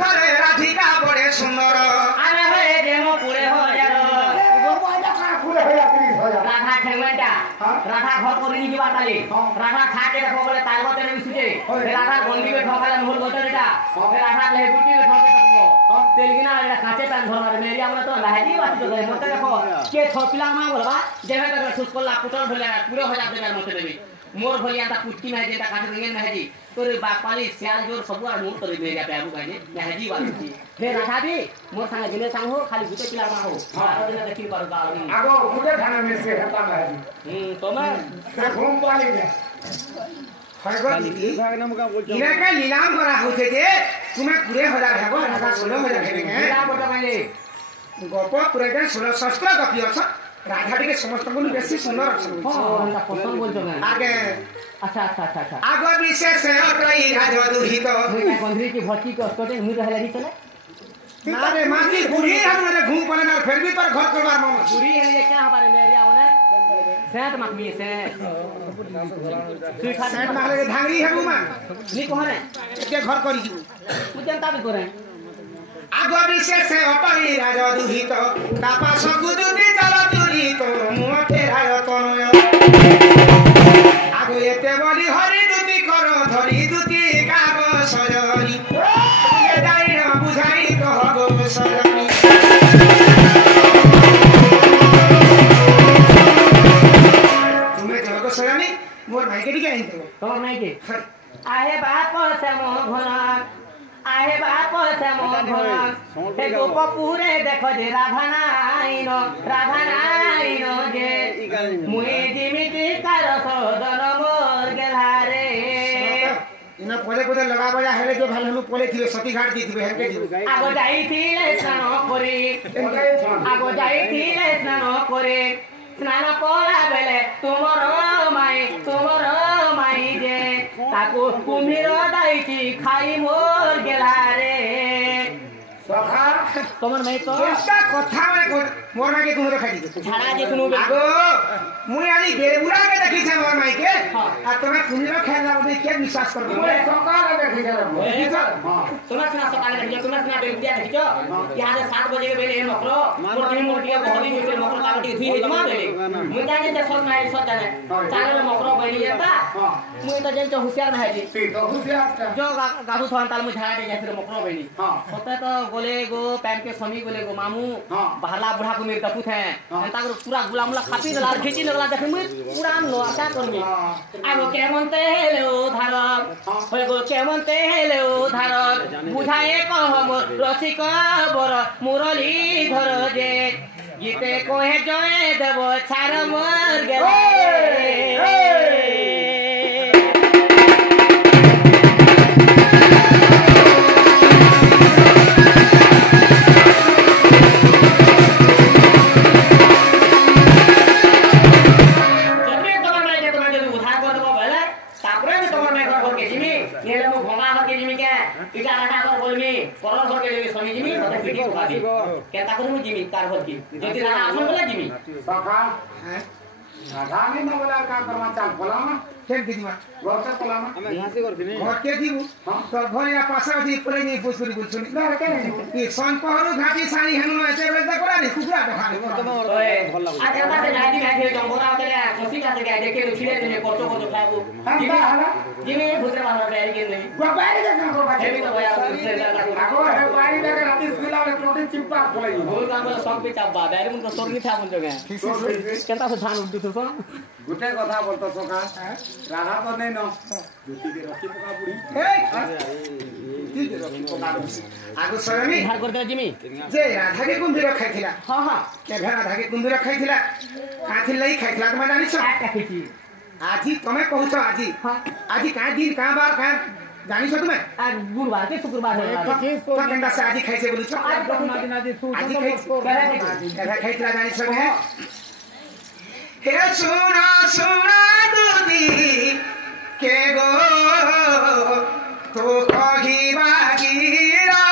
ঘরে রাধিকা বড়ে সুন্দর আরে হয়ে যেমন পুরে হয়ে গেল রাধা ঠেঙ্গা রাধা ঘর করে নিয়ে যাবার তালে রাধা খাটে দেখো বলে তাল বতে মিশুছে রাধা গন্ডিবে ঠকালে মূল বতে এটা রাধা লেবুটি ঠকে থাকবো তেলগিনা এটা কাঁচে প্যান ধরবার মেরি আমরা তো লাহেজি বাতি তো মতে দেখো কে ছপিলা মা বলবা যেবে তো সুস করলা পুটল ধরে পুরো হয়ে যাবে মতে দেবি मोर भलिया ता पुट्टी में जेता काटे रिंगन में हेजी तोरे बापाली सियाल जोर सब आ मोर तोरे मेगा प्यारू काजे हेजी वाली हे राधा भी मोर संग जिने संग हो खाली गुटे पिला मा हो और दिन देखि पर गाल आगो गुटे थाना में से हता में तो मैं से घूम पाली में हरगो दीदी इना के लीलाम करा होते जे तुम्हें पूरे हजार हेबो राधा 16,000 हेबे लीलाम बता माने गप पूरे के 16 शस्त्र गपी छ राधा टिके समस्त को बेसी सुंदर अछि हां पसंद बोल जो आगे अच्छा अच्छा अच्छा अच्छा आगो विशेष अकई राजा दुहित गंधरी की भट्टी के अस्पताल मुई रहले री चले ना रे माटी बुढ़ी हमरे घूम पले ना फिर भी पर घर करवार मन बुढ़ी है ये क्या हमारे मेरे आवने सेंट मखमी से सेंट मारे धांगरी है बुमा नी कोहरे के घर करी जू तू जनता भी करे आगो विशेष अकई राजा दुहित तापा सगुदुती चल दुरित मुठे राय तनय आगो एते बली हरि दुती कर धरि दुती काग सजरी तुमे जाई न बुझाई कह गो सजनी तुमे जग सजनी मोर भाई के दिके आइते तो नहीं के आहे बाप से मोह घना आहे बाप से मोह घना हे गोप पूरे देखो जे राधा नाइनो जे मुई जिमिति कर सदन मोर गेलारे इना पले पले लगा बजा हेले जो भाल हनु पले थिले सती घाट दी थिबे हेके दिबे आगो जाई थिले स्नान करे आगो जाई थिले स्नान करे स्नान करा बेले तुमर माई जे ताको कुम्भीर दाइची खाई मोर गेलारे सखा তোমার মেয়ে তো একটা কথা মানে মোর মাকে তুমি খাই দিছো ছাড়া যে কোনো আগো মুই আলি বেবুড়া কে দেখিছে মোর মাইকে আর তুমি কুমির খেলা বলি কে বিশ্বাস করবে মোর সকাল দেখিছে তোমার না সকালে দেখিছো তোমার না বেবিয়া দেখিছো ইয়ারে 7 बजे के बेले मकरो मोटी मोटी बहली के मकरो काटी थी जमा बेले मुई जाने ते सब माई सब जाने चाले मकरो बनी जाता मुई तो जेन होशियार ना है जी तो होशियार जो गाधु थन ताल मुई झाड़ा दे जाते मकरो बनी होता तो गोले गो पैन के समी गोले गो मामू बहला बुढ़ा को मेरे दपुत है एता को पूरा गुलामुला खापी दला खींची लगला देख मुई पूरा लो आशा करमी आगो के मनते हेले धारक होय गो के मनते हेले धारक बुझाए कह मोर रसिक बर मुरली धर जे गीते कोहे जय देव छार मोर गेले केता करू जिमी कार भर की जति राणा अपन बोला जिमी सखा हैं राधा ने न बोला का करवा चाल बोला ना केन दिमा घर से बोला ना यहां से घर के घर के दिबु तो घर या पासा जी पले नहीं पुछुरी बुछुनी ना के ई सन पहरु घाटी सारी हनु एते बेदा करा रे कुकुरा देखा रे ओए आज आता से जाती मैं खेल जंगोरा होते खुशी का से देखे उछले ने कोटो कोटो खाबो जिमी भूतरे बाहर बैठ के नहीं बाहर देखा को बात हेवी तो भया से आगो है बाहर देखा राती स्कूल में प्रोटीन चिपका बोलाई बोल काम में सब पे चाबा बैर मुन को सोर नहीं था मुन जगह केता से धान उठ तो गुटे कथा बोलतो सखा राधा तो नहीं न ज्योति के रखी पका बुढ़ी ठीक है रखी पका आगो सरनी धार कर दे जिमी जे राधा के कुंभीर खाइथिला हां हां के राधा के कुंभीर खाइथिला काथिल नहीं खाइथिला तुम जानि छ आजी तमे कहू छ आजी आजी का दिन का बार का जानि छ तुमे आज गुरुवार के शुक्रवार है तो कंडा से आजी खाइ छे बोलू छ आज दिन आज आजी खाइथिला जानि छ हे सुना सुना दुदी के गो तो कहिबा गिरा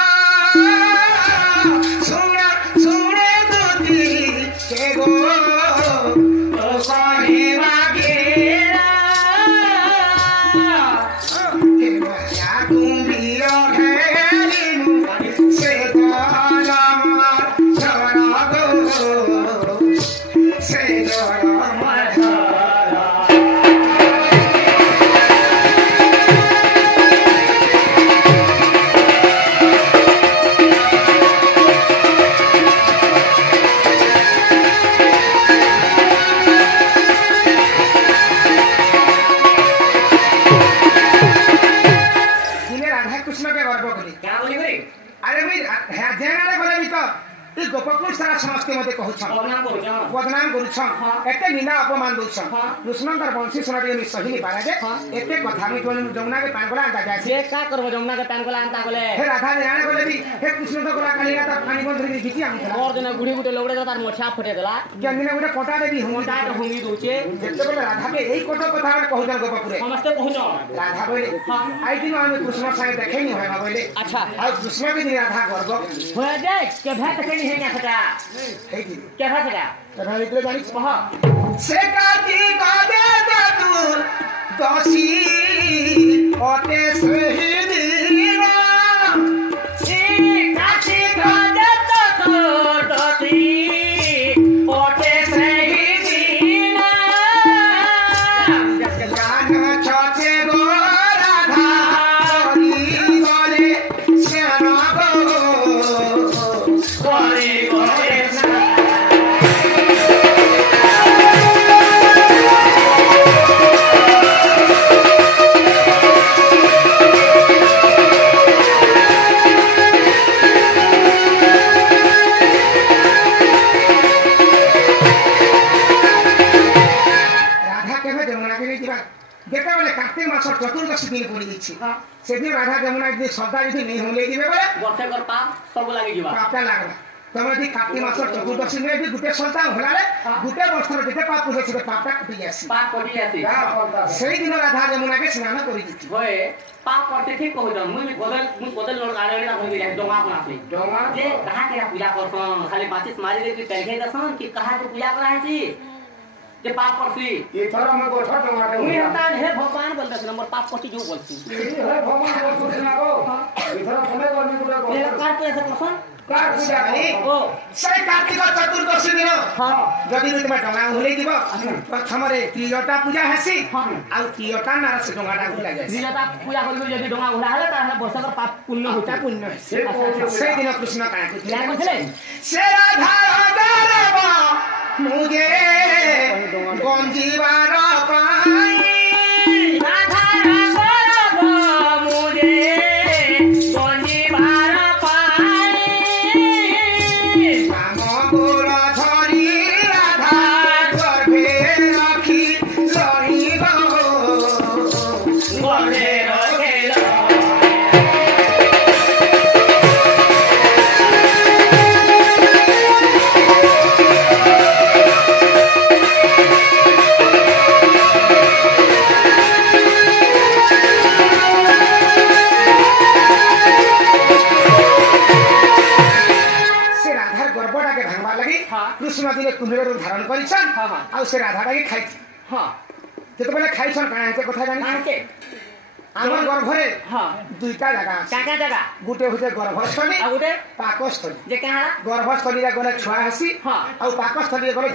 सुना सुने दुदी के गो तो कहिबा गिरा के माया कुंभिर घेरिनु अरे भाई जेनारे गले भी तो ई गोपकुल सारा समस्त मते कहउछन बदनाम करूछन एते निंदा अपमान दोछन कृष्णकर वंशी सुनाटी नि सही नि पारा जे एते कथा में जोन जमुना के पान गला अंता जाय से का करबो जमुना के पान गला अंता गले हे राधा जेनारे गले भी हे कृष्ण तो गला कालिया त पानी बंद रि गीती आम और दिन गुडी गुटे लोगड़े तार मोछा फटे देला जंदिने गुटे कोटा देबी हम ता हुंगी दोचे जेते बोले राधा के एई कोटा कथा कहउछन गोपपुरे समस्त कहउनो राधा बोले आई दिन हम कृष्ण संगे देखे नि होय बोले अच्छा आ कृष्ण के दिन राधा गर्व होय दे के भेट के नि हे क्या सटा हे दिन क्या था सटा तरा इतले जानी कह से काती कादे जातुर दोषी ओते शहीदीना ए काची काजे तो दोषी ओटे शहीदीना जान छते गो राधा री गले श्यामा गो करे करे देखा बोले कार्तिक मास चतुर्दशी दिन पड़ी गई से दिन राधा जमुना जी श्रद्धा यदि नहीं होले दिबे बोले वर्षे कर पाप सब लागी जीवा पापटा लागला तमे यदि कार्तिक मास चतुर्दशी में यदि गुटे श्रद्धा होला रे गुटे वर्ष रे जेते पाप होसे से पापटा कटि जासी पाप कटि आसी सेही दिन राधा जमुना के स्नान करि दिछि होय पाप करते ठीक कहू जन मुई बदल लोग आड़े ना होई रे डोंगा बनासी डोंगा जे कहा के पूजा करसन खाली माचिस मारी दे के पेखे दसन कि कहा के पूजा करा है जे पाप करसी ये थरा में गोठा टमाटर मुई हता हे भगवान बोलता से नंबर पाप कटि जो बोलसी हे भगवान बोल सुना को इधर फले करने को ये कार पे से पसन कार पूजा करी ओ से कार्तिक चतुर्दशी दिन हां जदि तुम डंगा होले दिबो प्रथम रे त्रिजटा पूजा हेसी हां आ त्रिजटा नार से डंगाटा होला जाय निजता पूजा करी जदि डोंगा उला हले तार वर्ष का पाप पुण्य होता पुण्य से दिन कृष्ण का क्या कहले से राधा गरबा मुझे गंजीवार पाई राधा गरबा मुझे गंजीवार पाई नाम गोर धरी राधा गर्भे रखी लही गो गर्भे रखे कृष्ण दिने कुंडल रूप धारण करिछन आ से राधा के खाइ हां जेते बेले खाइछन काहे ते कथा जानि के आमर गर्भ रे हां दुईटा जगह काका जगह गुटे होते गर्भस्थली आ गुटे पाकस्थली जे कहा गर्भस्थली रे गने छुआ हसी हां आ पाकस्थली रे गने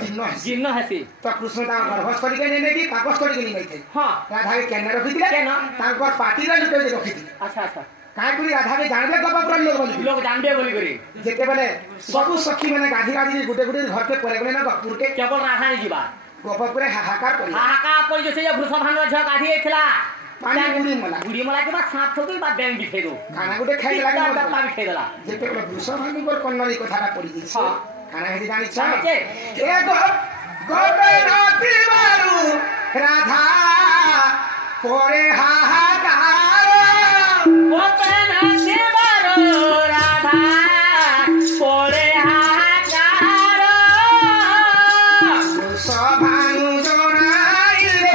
जिन्न हसी तो कृष्ण ता गर्भस्थली के ने की पाकस्थली के नहीं थे हां राधा के केने रखिथिले केना तांकर पाटी रे लुटे रखिथिले अच्छा अच्छा काहे कोई राधा के जानले गपपुर लोग जानबे बोली करी जेते बेले सबु सखी माने गाधी गाधी गुटे गुटे घर के परे गने ना गपुर के केवल राधा नहीं जीवा गपपुर हाहाकार पड़ी हाहाकार पड़ी जैसे ये वृषभान झ गाधी एथला पानी गुड़ी मला के बाद सांप ठोकी बाद बैंक दिखे दो खाना गुटे खाइ लागे डब्बा भी खाइ देला जेते बेले वृषभान पर कन्नरी कथाटा पड़ी छि खाना हेदी जानि छ के ए गोपे राती बारू राधा परे हाहाकार गोपे राती बारू राधा परे हाहाकार वृषभानु जोड़ाइले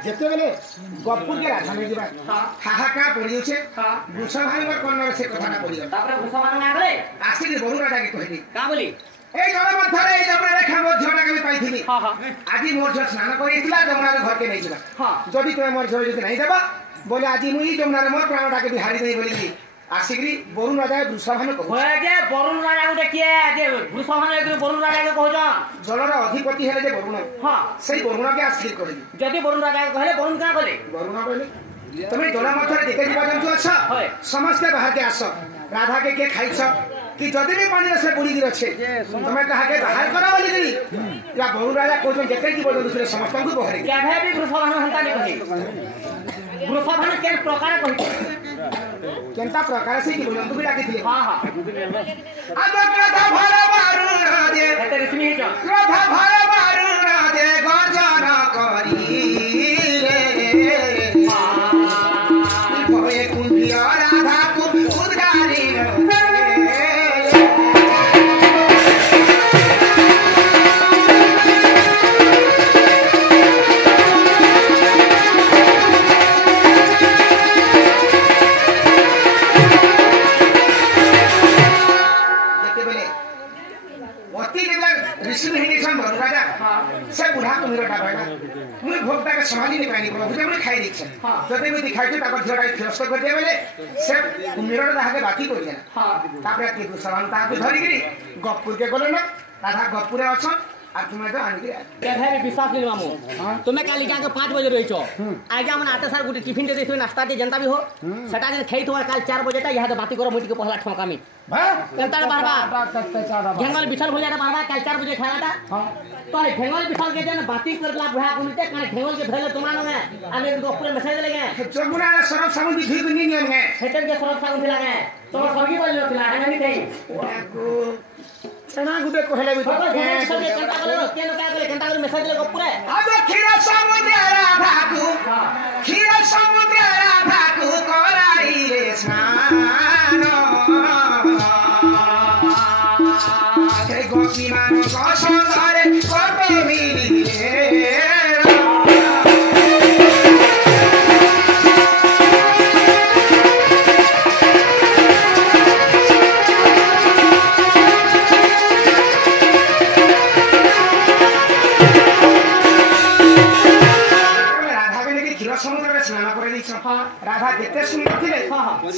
गपुर के राधा में जीवा हाहाकार पड़ी छे वृषभानु पर कन्नर से कथाटा पड़ी तापर वृषभानु ना गले आसी बरु राजा के कहली का बोली ए जल मथरे ए जबरे रेखा मोर झटा के पाइथिनी हां हां आजी मोर झ स्नान करिथिला जमुना रे घर के नहीं जिबा हां जदी तुम मोर झ जदी नहीं देबा बोले आजी मुई जमुना रे मोर प्राणटा के बिहारी नहीं बोली आसिकरी वरुण राजा वृषभानु कहू होय जे वरुण राजा गुटे किए जे वृषभानु एकरी वरुण राजा के कहजन जलर अधिपति हेले जे वरुण हां सेई वरुण के आसिक कहली जदी वरुण राजा के कहले वरुण का कहले वरुण कहले তুমি জলা মধ্যে দেখে দিবা জন্তু আছ সমস্ত বাহারকে আস রাধা কে খাইছ कि जदि भी पानी से बुड़ी गिर छे तमे कहा के बाहर करा बोली गरी या बहु राजा कोजन जेते की बोल दूसरे समस्त को बहरे केभे भी वृषभानु हंता नहीं कहि वृषभानु के प्रकार कहि केनता प्रकार से की बोल तू भी डाकिथिले हां हां आज कथा भर बारुण दे एते रश्मि हिच कथा भर बारुण दे गजन करी रे भय कुंभिया राधा को उद्गारी से बुढ़ा को मेरा डाबा मुई भोगता के समाधि नहीं पानी को बुझे मुई खाई दिछ जते मुई दिखाई छ ताको झोड़ा फिरस्त कर दे बेले से मेरा दाहा के बाती कर देना हां तापरे के समानता को धरि गिरी गप्पुर के गले ना राधा गप्पुरे अछन आ तुमे तो आनि केभे भी विश्वास नहीं मामू तुमे काली का 5 बजे रही छ आगे मन आते सर गुटी टिफिन दे देथि नाश्ता दे जनता भी हो सेटा जे खई तो काल 4 बजे ता यहा तो बाती करो मुई के पहला ठोकामी केनता बारबा जंगल बिछल भलिया बारबा काल 4 बजे खाला ता तो ढेंगल बिछल के जन बाती करला बुढ़ा कोनते काने ढेंगल के भेले तुमानो में आमे गप्पुरे मैसेज लगे जमुना सरफ साबुन दी धुई नहीं नियम है हेतन के सरफ साबुन लागे तो सरगी बोलियो थिला नहीं थई सना गुडे कहले भी तो केनता बोलो केनता कहले केनता कर मैसेज लगे गप्पुरे आज खीरा समुद्र राधा को खीरा समुद्र राधा को कराई रे स्नान के गोपी मानो कसंगरे कोपे मिली रे राधा केते सुंदर थिले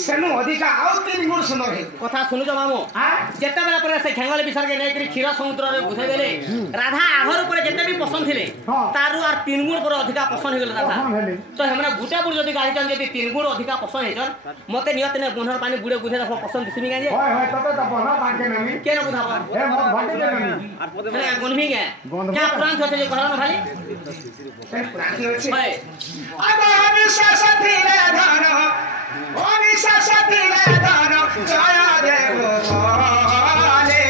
सेनु अधिका आउ 3 गुण सुंदर हे कथा सुनु जो मामू जेते बेला पर से घेंगल बिसर के नेकरी खीर समुद्र रे बुझे देले राधा आघर ऊपर जेते भी पसंद थिले तारु आर 3 गुण पर अधिका पसंद हे गेल राधा तो हमरा गुटा बुड़ जदी गाड़ी चन जदी 3 गुण अधिका पसंद हे जन मते नियत ने बन्हर पानी बुड़े बुझे देखो पसंद दिसमी गाजे होय होय तते त बन्हर पाके नमी के न बुझाबा हे मत भाटे के नमी माने गनमी के क्या पुराण होते जे कहलन खाली पुराण की होछे होय अब अविश्वास थिले धन अविश्वास थिले धन जय देव बोले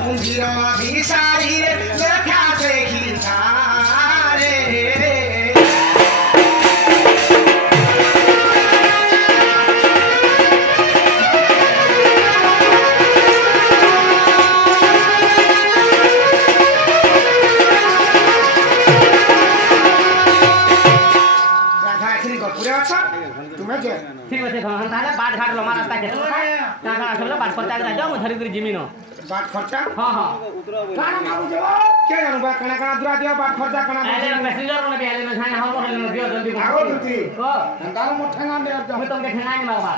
तुझियो अभिसारी देखा से खिसारे ठीक আছে তাহলে বাট ঘাট লমা রাস্তা খেতে টাকা আসলে বাট খরচা করে যাও ধরি করে জিমিন बात खर्चा हां हां काना मारू जब के जानू बा काना काना दुरा दियो बात खर्चा काना अरे पैसेंजर ने भी आले न छाने हम बोले न दियो जल्दी आओ जल्दी ओ गालो मो ठेंगा दे मैं तुमके ठेंगा नहीं मारबा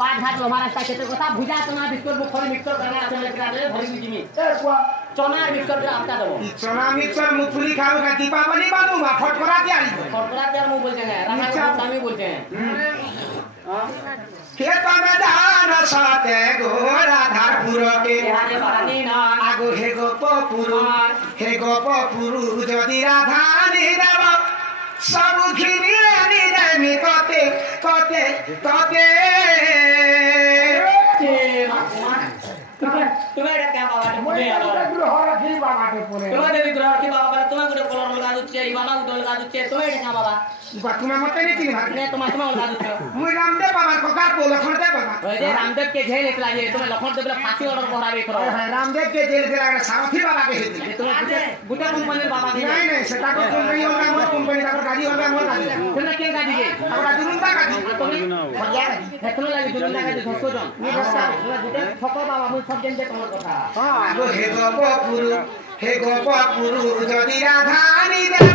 बाट घाट लमा रास्ता खेते कोता भुजा चना बिस्कुट बुखरी मिक्सर करना आसे लेके आले धरी की जिमी ए कुआ चना मिक्सर के आपका दबो चना मिक्सर मुफली खाओ का दीपावली बानूंगा फटकरा दियाली फटकरा दिया मुंह बोलते हैं राधा स्वामी बोलते हैं खेत में धान साथे गोरा धारपुर के आगो हे गोपपुरु जदि राधा निरव सब घिनी निरमि तते तते तते तुम्हें क्या बाबा मुझे ग्रह रखी बाबा के पुरे तुम्हें देवी ग्रह रखी बाबा तुम्हें गुडे कलर लगा दुचे बाबा गुडे लगा दुचे तुम्हें क्या बाबा तुम्हें मत नहीं चिन्ह ने तुम्हें लगा दुचे मुई रामदेव बाबा को का को लखनदेव बाबा ओए रामदेव के जेल निकला ये तुम्हें लखनदेव ला फांसी ऑर्डर करावे करो रामदेव के जेल से लागला सारथी बाबा के हेती तुम्हें गुडे कंपनी बाबा के नहीं नहीं सेटा को कंपनी होगा मोर कंपनी का गाड़ी होगा मोर गाड़ी तुम्हें के गाड़ी के हमरा दुरुंदा गाड़ी तुम्हें भैया हेतनो लागि दुरुंदा गाड़ी धसको जन नी रास्ता तुम्हें गुडे ठको बाबा मुई सब जन जे तमर कथा हां आगो हे गोपपुरु जदि राधा निरव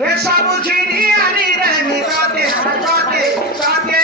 हे सब झिनी आनी रे निते तते तते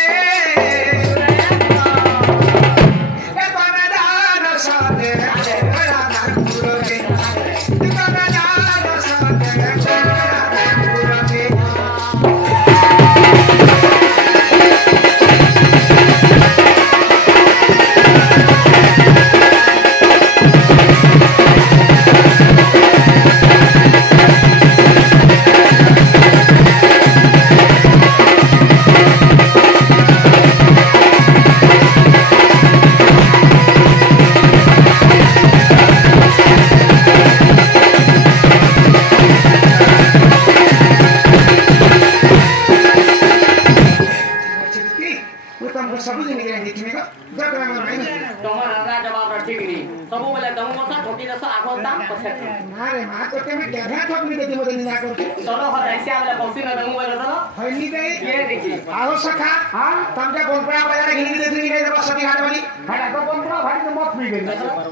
बोले दम मसा ठोकी दस आगो दाम पछे ना रे मां तो के मैं गधा ठोक मी देती मोदे निना करके चलो हो ऐसे आले पौसी न दम बोले तो हल्ली दे ये देखी आहो सखा हां तमके गोलपड़ा बाजार घिनी दे नहीं रे बसती हाट वाली हटा तो गोलपड़ा भाई तो मत पी गई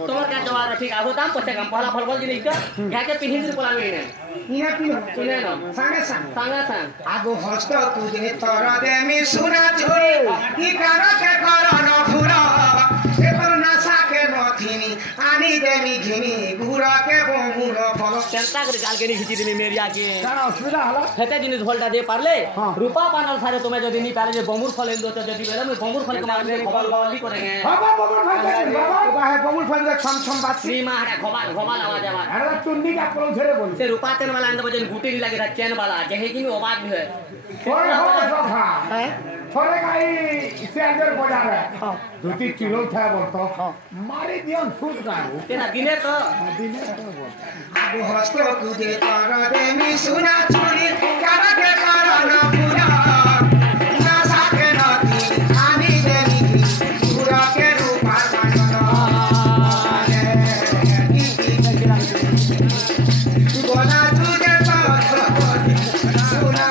तोर का जवाब ठीक आगो दाम पछे कम पहला फल बोल जिनी का क्या के पिहिन से बोला में इना की सुने न सांगा आगो हस्त तुझे तोर दे मी सुना छोरी ई कारो के करो न फुरा ए पर नासा के नथिनी आनी दे मी घिनी गुरा के बोमुरो फल चंता कर गाल के नहीं खिची दे मेरिया के काना असुविधा हला हेते जिनिस भोल्टा दे पारले रूपा पानल सारे तुम्हें जदी नहीं पाले जे बमुर फल दो तो जदी बेला में बमुर फल के मारने खबर लॉली करेंगे हां बमुर फल बाबा है बमुर फल के छम बात श्री मां हटा घोबाल आवाज आवाज अरे चुन्नी का पलो झरे बोल से रूपा चैन वाला अंदर बजन गुटी नहीं लगे था चैन वाला जहे की में आवाज भी है थोड़े हो सखा है थोड़े काई इससे अंदर बजा रहा हां धोती किलो था बोलतो मारे दियन सूट का तेरा दिने तो बोल आगो हस्तो कुदे कर दे मी सुना छोरी कर के कर न पूरा ना साके नथी आनी दे मी पूरा के रूपा कांडो बोला तुझे तो सुना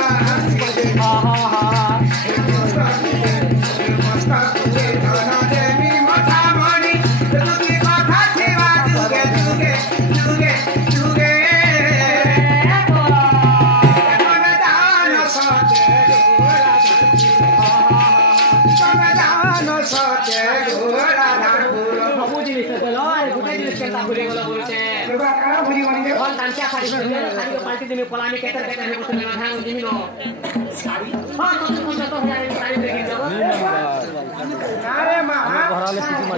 पार्टी में पलानी कहते हैं कुछ नहीं था मुझे भी नो साड़ी हां तो साड़ी देखी जब अरे मां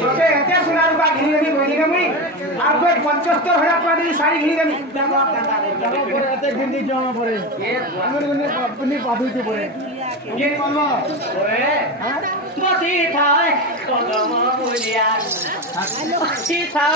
ओके एते सुना रुपा घिनी देबी बोली के मुई आप 75000 टका दी साड़ी घिनी देबी एते गिंदी जमा पड़े ये हमर अपनी पादू के पड़े ये कलवा ओए हां मोती था कलमा बोलिया मोती था